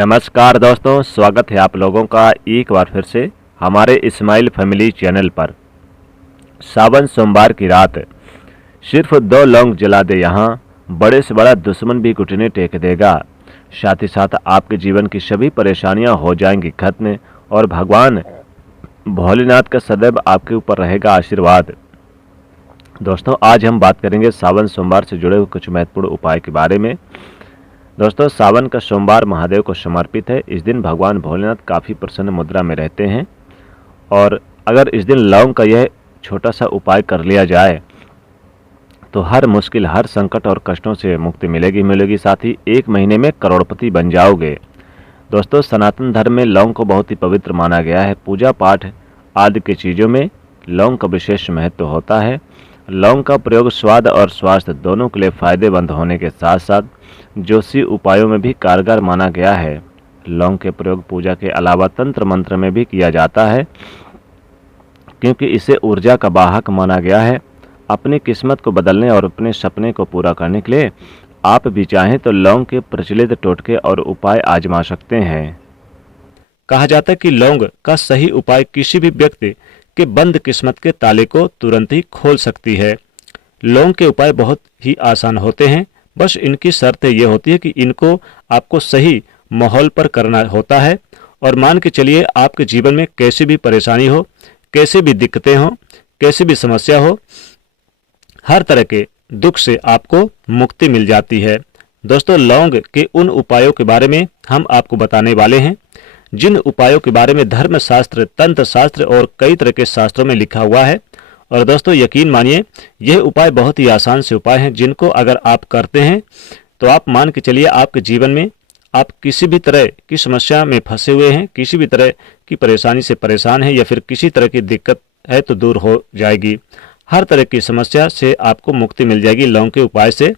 नमस्कार दोस्तों, स्वागत है आप लोगों का एक बार फिर से हमारे इस्माइल फैमिली चैनल पर। सावन सोमवार की रात सिर्फ 2 लौंग जला दे, यहाँ बड़े से बड़ा दुश्मन भी घुटने टेक देगा। साथ ही साथ आपके जीवन की सभी परेशानियां हो जाएंगी खत्म और भगवान भोलेनाथ का सदैव आपके ऊपर रहेगा आशीर्वाद। दोस्तों, आज हम बात करेंगे सावन सोमवार से जुड़े हुए कुछ महत्वपूर्ण उपाय के बारे में। दोस्तों, सावन का सोमवार महादेव को समर्पित है। इस दिन भगवान भोलेनाथ काफ़ी प्रसन्न मुद्रा में रहते हैं और अगर इस दिन लौंग का यह छोटा सा उपाय कर लिया जाए तो हर मुश्किल, हर संकट और कष्टों से मुक्ति मिलेगी। साथ ही 1 महीने में करोड़पति बन जाओगे। दोस्तों, सनातन धर्म में लौंग को बहुत ही पवित्र माना गया है। पूजा पाठ आदि की चीज़ों में लौंग का विशेष महत्व होता है। लौंग का प्रयोग स्वाद और स्वास्थ्य दोनों के लिए फायदेमंद होने के साथ साथ ज्योतिषी उपायों में भी कारगर माना गया है। लौंग के प्रयोग पूजा के अलावा तंत्र मंत्र में भी किया जाता है, क्योंकि इसे ऊर्जा का वाहक माना गया है। अपनी किस्मत को बदलने और अपने सपने को पूरा करने के लिए आप भी चाहें तो लौंग के प्रचलित टोटके और उपाय आजमा सकते हैं। कहा जाता है कि लौंग का सही उपाय किसी भी व्यक्ति के बंद किस्मत के ताले को तुरंत ही खोल सकती है। लौंग के उपाय बहुत ही आसान होते हैं, बस इनकी शर्त ये होती है कि इनको आपको सही माहौल पर करना होता है। और मान के चलिए, आपके जीवन में कैसी भी परेशानी हो, कैसी भी दिक्कतें हो, कैसी भी समस्या हो, हर तरह के दुख से आपको मुक्ति मिल जाती है। दोस्तों, लौंग के उन उपायों के बारे में हम आपको बताने वाले हैं जिन उपायों के बारे में धर्म शास्त्र, तंत्र शास्त्र और कई तरह के शास्त्रों में लिखा हुआ है। और दोस्तों, यकीन मानिए, यह उपाय बहुत ही आसान से उपाय हैं जिनको अगर आप करते हैं तो आप मान के चलिए, आपके जीवन में आप किसी भी तरह की समस्या में फंसे हुए हैं, किसी भी तरह की परेशानी से परेशान हैं या फिर किसी तरह की दिक्कत है तो दूर हो जाएगी। हर तरह की समस्या से आपको मुक्ति मिल जाएगी लौंग के उपाय से।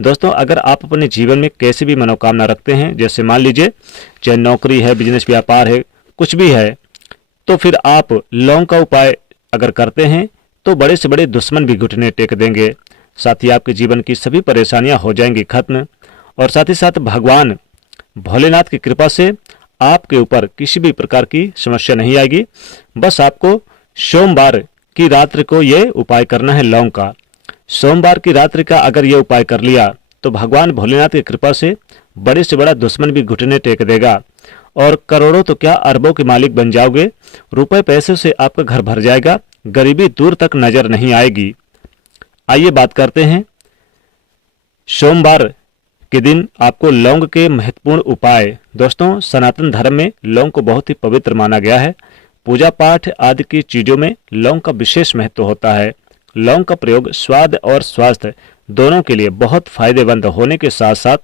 दोस्तों, अगर आप अपने जीवन में कैसी भी मनोकामना रखते हैं, जैसे मान लीजिए चाहे नौकरी है, बिजनेस व्यापार है, कुछ भी है, तो फिर आप लौंग का उपाय अगर करते हैं तो बड़े से बड़े दुश्मन भी घुटने टेक देंगे। साथ ही आपके जीवन की सभी परेशानियां हो जाएंगी खत्म और साथ ही साथ भगवान भोलेनाथ की कृपा से आपके ऊपर किसी भी प्रकार की समस्या नहीं आएगी। बस आपको सोमवार की रात्रि को ये उपाय करना है लौंग का। सोमवार की रात्रि का अगर ये उपाय कर लिया तो भगवान भोलेनाथ की कृपा से बड़े से बड़ा दुश्मन भी घुटने टेक देगा और करोड़ों तो क्या, अरबों के मालिक बन जाओगे। रुपए पैसे से आपका घर भर जाएगा, गरीबी दूर तक नजर नहीं आएगी। आइए बात करते हैं सोमवार के दिन आपको लौंग के महत्वपूर्ण उपाय। दोस्तों, सनातन धर्म में लौंग को बहुत ही पवित्र माना गया है। पूजा पाठ आदि की चीजों में लौंग का विशेष महत्व होता है। लौंग का प्रयोग स्वाद और स्वास्थ्य दोनों के लिए बहुत फायदेमंद होने के साथ साथ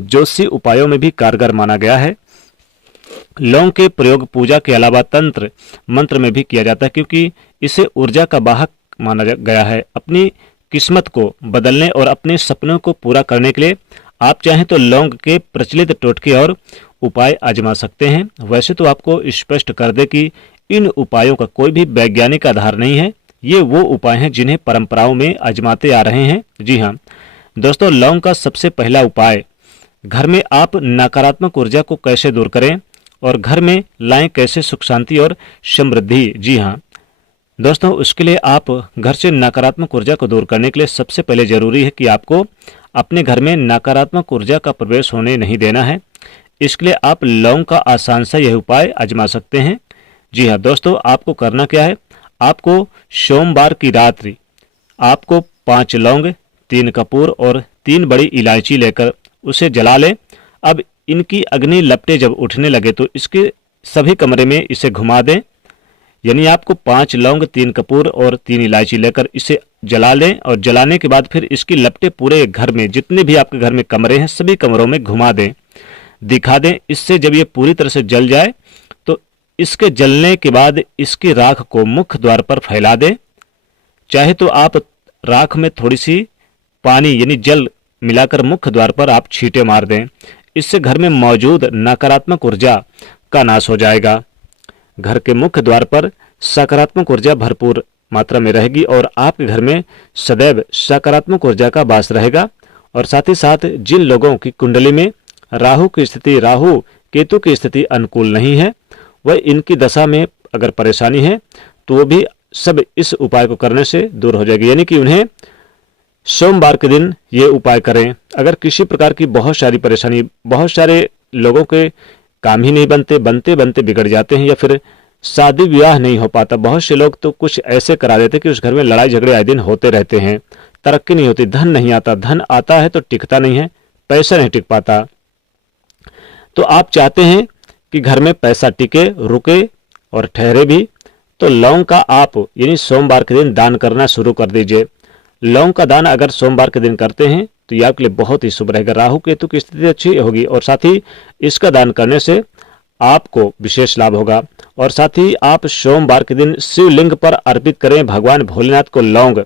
ज्योतिषी उपायों में भी कारगर माना गया है। लौंग के प्रयोग पूजा के अलावा तंत्र मंत्र में भी किया जाता है, क्योंकि इसे ऊर्जा का वाहक माना गया है। अपनी किस्मत को बदलने और अपने सपनों को पूरा करने के लिए आप चाहें तो लौंग के प्रचलित टोटके और उपाय आजमा सकते हैं। वैसे तो आपको स्पष्ट कर दे कि इन उपायों का कोई भी वैज्ञानिक आधार नहीं है। ये वो उपाय हैं जिन्हें परंपराओं में आजमाते आ रहे हैं। जी हाँ दोस्तों, लौंग का सबसे पहला उपाय, घर में आप नकारात्मक ऊर्जा को कैसे दूर करें और घर में लाएं कैसे सुख शांति और समृद्धि। जी हाँ दोस्तों, उसके लिए आप घर से नकारात्मक ऊर्जा को दूर करने के लिए सबसे पहले जरूरी है कि आपको अपने घर में नकारात्मक ऊर्जा का प्रवेश होने नहीं देना है। इसके लिए आप लौंग का आसान सा यह उपाय आजमा सकते हैं। जी हाँ दोस्तों, आपको करना क्या है, आपको सोमवार की रात्रि आपको 5 लौंग, 3 कपूर और 3 बड़ी इलायची लेकर उसे जला लें। अब इनकी अग्नि लपटें जब उठने लगे तो इसके सभी कमरे में इसे घुमा दें। यानी आपको 5 लौंग, 3 कपूर और 3 इलायची लेकर इसे जला लें और जलाने के बाद फिर इसकी लपटें पूरे घर में, जितने भी आपके घर में कमरे हैं, सभी कमरों में घुमा दें, दिखा दें। इससे जब ये पूरी तरह से जल जाए तो इसके जलने के बाद इसकी राख को मुख्य द्वार पर फैला दें। चाहे तो आप राख में थोड़ी सी पानी यानी जल मिलाकर मुख्य द्वार पर आप छींटे मार दें। इससे घर में मौजूद नकारात्मक ऊर्जा का नाश हो जाएगा। घर के मुख्य द्वार पर सकारात्मक ऊर्जा भरपूर मात्रा में रहेगी और आपके घर में सदैव सकारात्मक ऊर्जा का वास रहेगा। और साथ ही साथ जिन लोगों की कुंडली में राहु की स्थिति, राहु केतु की स्थिति अनुकूल नहीं है, वह इनकी दशा में अगर परेशानी है तो वो भी सब इस उपाय को करने से दूर हो जाएगी। यानी कि उन्हें सोमवार के दिन ये उपाय करें। अगर किसी प्रकार की बहुत सारी परेशानी, बहुत सारे लोगों के काम ही नहीं बनते, बनते बनते बिगड़ जाते हैं, या फिर शादी विवाह नहीं हो पाता। बहुत से लोग तो कुछ ऐसे करा देते कि उस घर में लड़ाई झगड़े आए दिन होते रहते हैं, तरक्की नहीं होती, धन नहीं आता, धन आता है तो टिकता नहीं है, पैसा नहीं टिक पाता। तो आप चाहते हैं कि घर में पैसा टिके, रुके और ठहरे भी, तो लौंग का आप यानी सोमवार के दिन दान करना शुरू कर दीजिए। लौंग का दान अगर सोमवार के दिन करते हैं तो ये आपके लिए बहुत ही शुभ रहेगा। राहु केतु की स्थिति अच्छी होगी और साथ ही इसका दान करने से आपको विशेष लाभ होगा। और साथ ही आप सोमवार के दिन शिवलिंग पर अर्पित करें भगवान भोलेनाथ को लौंग।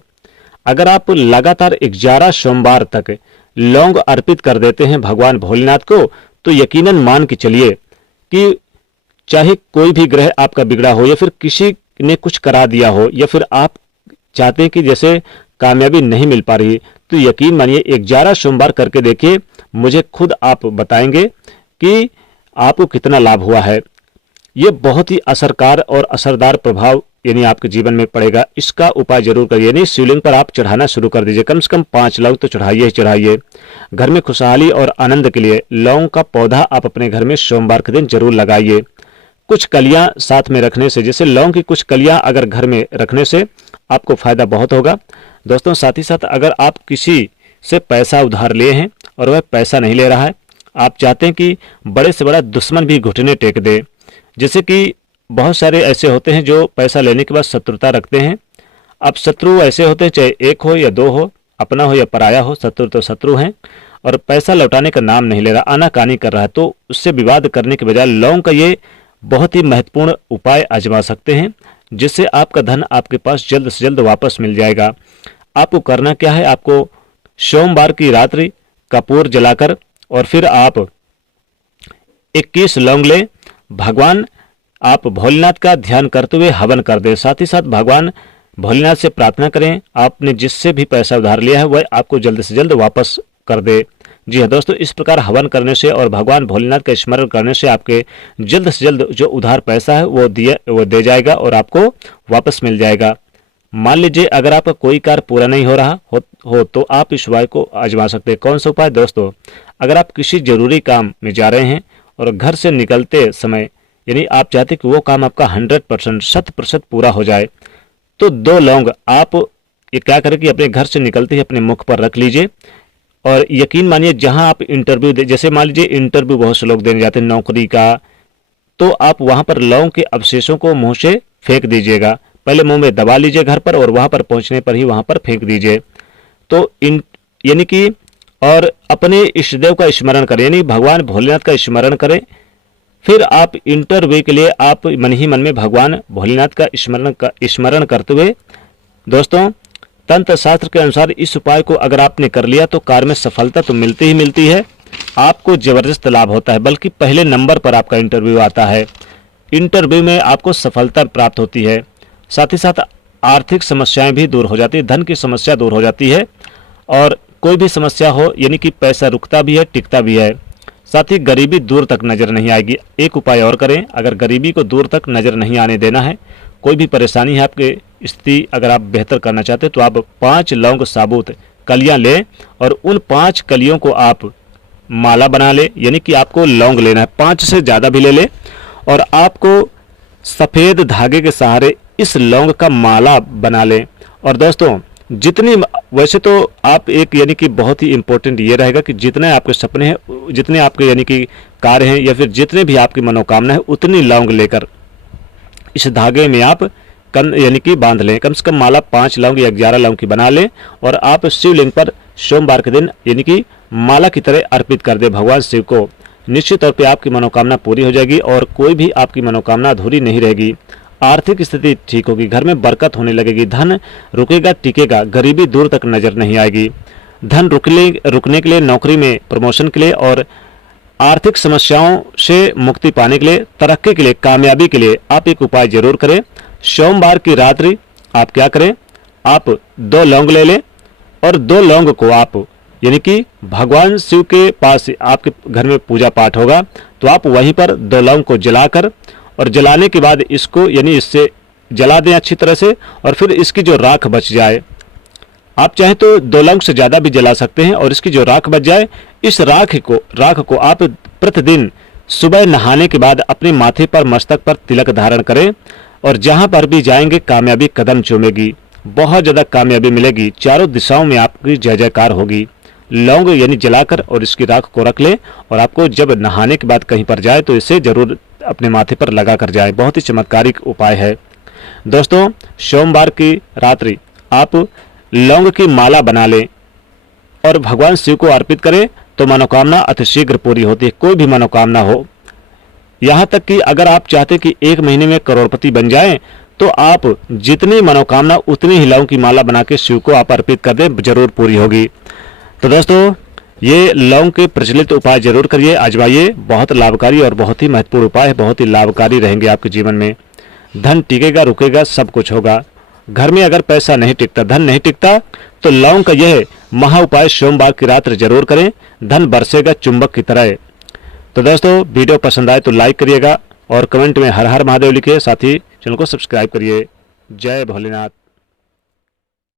अगर आप लगातार 11 सोमवार तक लौंग अर्पित कर देते हैं भगवान भोलेनाथ को, तो यकीनन मान के चलिए कि चाहे कोई भी ग्रह आपका बिगड़ा हो, या फिर किसी ने कुछ करा दिया हो, या फिर आप चाहते हैं कि जैसे कामयाबी नहीं मिल पा रही, तो यकीन मानिए 11 सोमवार करके देखिए, मुझे खुद आप बताएंगे कि आपको कितना लाभ हुआ है। ये बहुत ही असरकार और असरदार प्रभाव यानी आपके जीवन में पड़ेगा। इसका उपाय जरूर करिए। यानी शिवलिंग पर आप चढ़ाना शुरू कर दीजिए, कम से कम 5 लौंग तो चढ़ाइए ही चढ़ाइए। घर में खुशहाली और आनंद के लिए लौंग का पौधा आप अपने घर में सोमवार के दिन जरूर लगाइए। कुछ कलियां साथ में रखने से, जैसे लौंग की कुछ कलियां अगर घर में रखने से आपको फायदा बहुत होगा। दोस्तों, साथ ही साथ अगर आप किसी से पैसा उधार लिए हैं और वह पैसा नहीं ले रहा है, आप चाहते हैं कि बड़े से बड़ा दुश्मन भी घुटने टेक दे, जैसे कि बहुत सारे ऐसे होते हैं जो पैसा लेने के बाद शत्रुता रखते हैं। अब शत्रु ऐसे होते हैं, चाहे एक हो या दो हो, अपना हो या पराया हो, शत्रु तो शत्रु हैं, और पैसा लौटाने का नाम नहीं ले रहा, आनाकानी कर रहा है। तो उससे विवाद करने के बजाय लौंग का ये बहुत ही महत्वपूर्ण उपाय आजमा सकते हैं, जिससे आपका धन आपके पास जल्द से जल्द वापस मिल जाएगा। आपको करना क्या है, आपको सोमवार की रात्रि कपूर जलाकर और फिर आप 21 लौंग ले, भगवान आप भोलेनाथ का ध्यान करते हुए हवन कर दें। साथ ही साथ भगवान भोलेनाथ से प्रार्थना करें, आपने जिससे भी पैसा उधार लिया है वह आपको जल्द से जल्द वापस कर दे। जी हाँ दोस्तों, इस प्रकार हवन करने से और भगवान भोलेनाथ का स्मरण करने से आपके जल्द से जल्द जो उधार पैसा है वो दे जाएगा और आपको वापस मिल जाएगा। मान लीजिए अगर आपका कोई कार्य पूरा नहीं हो रहा हो तो आप इस उपाय को आजमा सकते हैं। कौन सा उपाय दोस्तों, अगर आप किसी जरूरी काम में जा रहे हैं और घर से निकलते समय यानी आप चाहते कि वो काम आपका 100% 100% पूरा हो जाए, तो 2 लौंग आप ये क्या करें कि अपने घर से निकलते ही अपने मुख पर रख लीजिए। और यकीन मानिए जहां आप इंटरव्यू दे, जैसे मान लीजिए इंटरव्यू बहुत से लोग देने जाते हैं नौकरी का, तो आप वहां पर लौंग के अवशेषों को मुंह से फेंक दीजिएगा। पहले मुंह में दबा लीजिए घर पर और वहां पर पहुंचने पर ही वहां पर फेंक दीजिए। तो यानी कि और अपने इष्टदेव का स्मरण करें, यानी भगवान भोलेनाथ का स्मरण करें। फिर आप इंटरव्यू के लिए आप मन ही मन में भगवान भोलेनाथ का स्मरण करते हुए, दोस्तों तंत्र शास्त्र के अनुसार इस उपाय को अगर आपने कर लिया तो कार्य में सफलता तो मिलती ही मिलती है, आपको जबरदस्त लाभ होता है, बल्कि पहले नंबर पर आपका इंटरव्यू आता है। इंटरव्यू में आपको सफलता प्राप्त होती है। साथ ही साथ आर्थिक समस्याएं भी दूर हो जाती है, धन की समस्या दूर हो जाती है, और कोई भी समस्या हो यानी कि पैसा रुकता भी है, टिकता भी है। साथ ही गरीबी दूर तक नजर नहीं आएगी। एक उपाय और करें, अगर गरीबी को दूर तक नजर नहीं आने देना है, कोई भी परेशानी है आपके स्थिति अगर आप बेहतर करना चाहते हैं, तो आप 5 लौंग साबुत कलियां लें और उन 5 कलियों को आप माला बना ले। यानी कि आपको लौंग लेना है, 5 से ज़्यादा भी ले ले, और आपको सफ़ेद धागे के सहारे इस लौंग का माला बना लें। और दोस्तों जितनी, वैसे तो आप एक यानी कि बहुत ही इम्पोर्टेंट ये रहेगा कि जितने आपके सपने हैं, जितने आपके यानी कि कार्य हैं, या फिर जितने भी आपकी मनोकामना है, उतनी लौंग लेकर इस धागे में आप यानी कि बांध लें। कम से कम माला 5 लौंग या 11 लौंग की बना लें और आप शिवलिंग पर सोमवार के दिन यानी कि माला की तरह अर्पित कर दें भगवान शिव को। निश्चित तौर पे आपकी मनोकामना पूरी हो जाएगी और कोई भी आपकी मनोकामना अधूरी नहीं रहेगी। आर्थिक स्थिति ठीक होगी, घर में बरकत होने लगेगी, धन रुकेगा टिकेगा, गरीबी दूर तक नजर नहीं आएगी। धन रुकने के लिए, नौकरी में प्रमोशन के लिए और आर्थिक समस्याओं से मुक्ति पाने के लिए, तरक्की के लिए, कामयाबी के लिए आप एक उपाय जरूर करें। सोमवार की रात्रि आप क्या करें, आप 2 लौंग ले लें और 2 लौंग को आप यानी कि भगवान शिव के पास आपके घर में पूजा पाठ होगा, तो आप वहीं पर 2 लौंग को जलाकर और जलाने के बाद इसको यानी इससे जला दें अच्छी तरह से, और फिर इसकी जो राख बच जाए, आप चाहें तो 2 लौंग से ज़्यादा भी जला सकते हैं, और इसकी जो राख बच जाए, इस राख को आप प्रतिदिन सुबह नहाने के बाद अपने माथे पर, मस्तक पर तिलक धारण करें, और जहां पर भी जाएंगे कामयाबी कदम चूमेगी, बहुत ज़्यादा कामयाबी मिलेगी, चारों दिशाओं में आपकी जय जयकार होगी। लौंग यानी जलाकर और इसकी राख को रख लें, और आपको जब नहाने के बाद कहीं पर जाए तो इसे जरूर अपने माथे पर लगा कर जाए। बहुत ही चमत्कारिक उपाय है। दोस्तों, सोमवार की रात्रि आप लौंग की माला बना लें और भगवान शिव को अर्पित करें तो मनोकामना अतिशीघ्र पूरी होती है, कोई भी मनोकामना हो। यहाँ तक कि अगर आप चाहते कि 1 महीने में करोड़पति बन जाएं, तो आप जितनी मनोकामना उतनी ही लौंग की माला बना के शिव को आप अर्पित कर दें, जरूर पूरी होगी। तो दोस्तों, ये लौंग के प्रचलित उपाय जरूर करिए, आजमाइए। बहुत लाभकारी और बहुत ही महत्वपूर्ण उपाय है, बहुत ही लाभकारी रहेंगे आपके जीवन में। धन टिकेगा, रुकेगा, सब कुछ होगा। घर में अगर पैसा नहीं टिकता, धन नहीं टिकता, तो लौंग का यह महा उपाय सोमवार की रात जरूर करें, धन बरसेगा चुंबक की तरह। तो दोस्तों, वीडियो पसंद आए तो लाइक करिएगा और कमेंट में हर हर महादेव लिखिए, साथ ही चैनल को सब्सक्राइब करिए। जय भोलेनाथ।